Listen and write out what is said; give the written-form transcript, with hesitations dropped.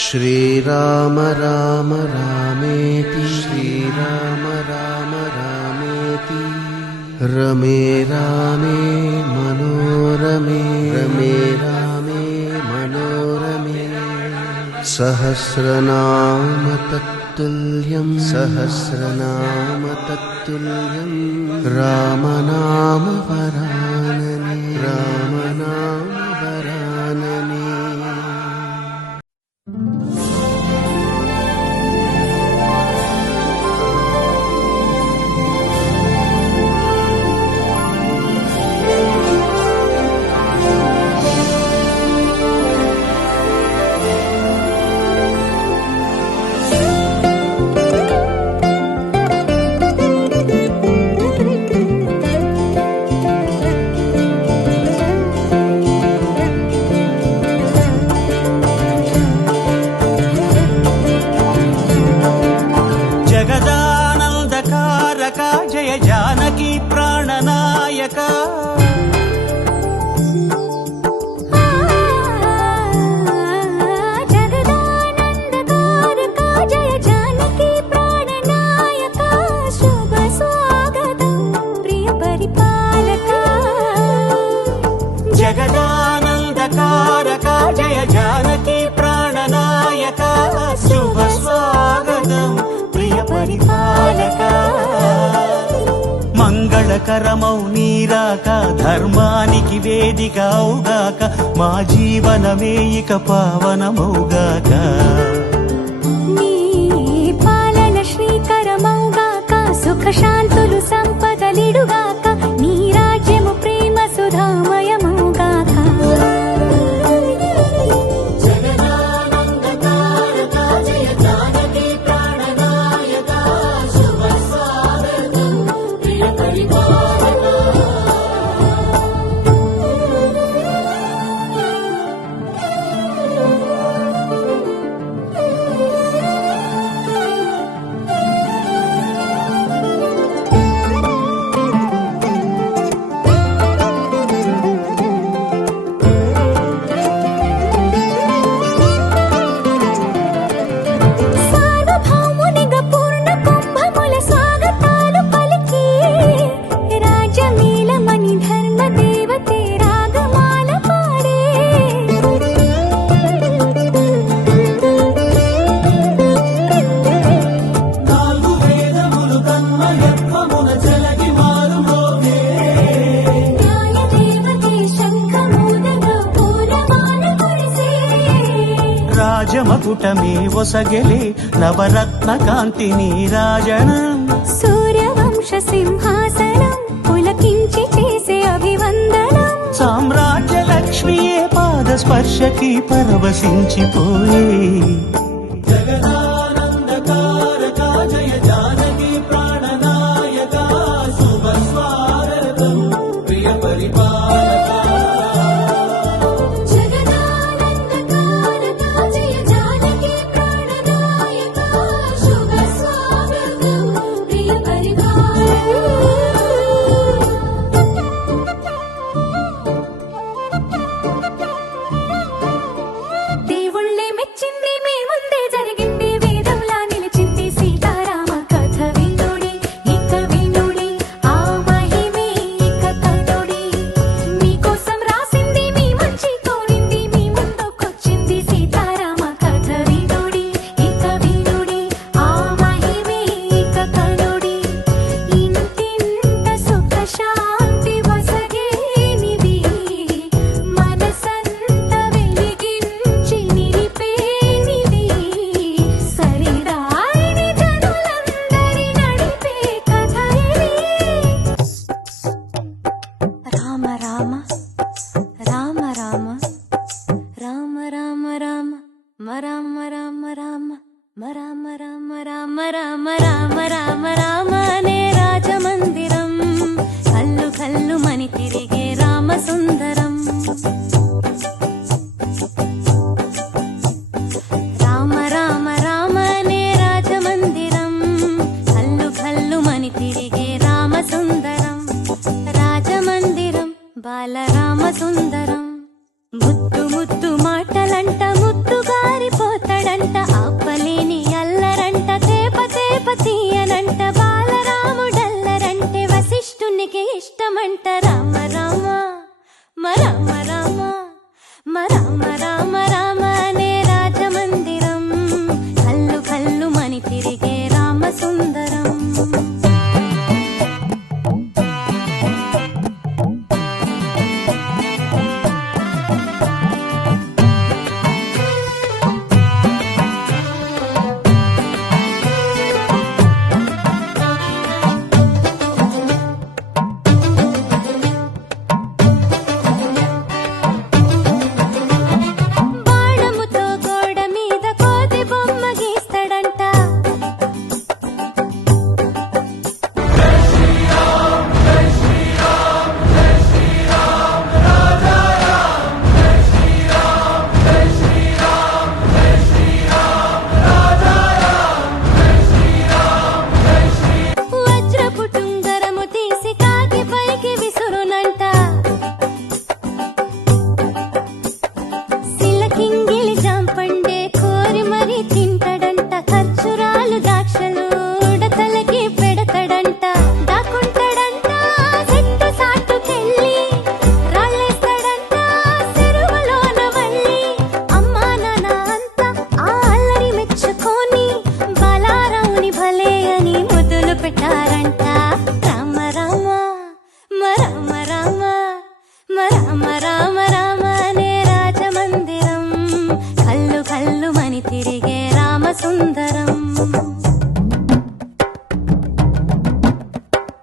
श्रीराम राम रामेति श्रीराम राम रामेति रमे रामे मनोरमे रमे रामे मनोरमे सहस्रनाम तत्तुल्यं सहस्रनाम तत्तुल्यं रामनाम वरानने रामनाम वरानने। जय जानकी प्राणनायक जगदानंदकारक जय जानकी प्राणनायक शुभ स्वागतं प्रिय परिपालक। जगदानंदकारक जय जानकी प्राणनायक शुभ स्वागतं प्रिय परिपालक। మంగళకరమౌ నీరాక ధర్మానికి వేదిక అవుగాక మా జీవనమే ఇక పావనమౌగాక నీ పాలన శ్రీకరమౌగాక సుఖ శాంతులు సంపదలిడుగాక నీ రాజ్యము ప్రేమ సుధామయమౌగాక। రాజమకుటమే ఒసగెలే నవరత్న కాంతి నీరాజనం సూర్యవంశ సింహాసనం పులకించి చేసే అభివందనం సామ్రాజ్య లక్ష్మియే పాద స్పర్శకి పరవశించిపోయే జగదానందకారక జయ జానకి ప్రాణనాయక శుభ స్వాగతం ప్రియ పరిపాలక। దేవుళ్ళే మెచ్చింది మీ ముందే జరిగింది వేదంలా నిలిచింది సీతారామ కథ వినుడి ఇక వినుడి ఆ మహిమే ఇక కనుడి మీకోసం రాసింది మీ మంచి కోరింది మీ ముందుకొచ్చింది సీతారామ కథ వినుడి ఇక వినుడి ఆ మహిమే ఇక కనుడి ఇంటింట సుఖ శాంతి వసగేనిది మనసంత వెలిగించి నిలిపేనిది సరిదారిని జనులందరి నడిపే కథ ఇది। రామ రామ రామ రామ రామ రామ రామ మరామ రామ రామ మరామ రామ రామ రామ రామ రామ రామ అనే రాజమందిరం కల్లు కల్లు మని తిరిగే రామ సుందరం రామ రామ రామ అనే రాజమందిరం కల్లు కల్లు మని తిరిగే రామ సుందరం రాజమందిరం బాలరామ సుందరం ముద్దు ముద్దు మాటలంట ముద్దు గారిపోతాడ కృష్ణునికి ఇష్టమంట రామ రామ రామ రామ రామ రామ రామ అనే రాజమందిరం కల్లు కల్లు మని తిరిగే రామ సుందరం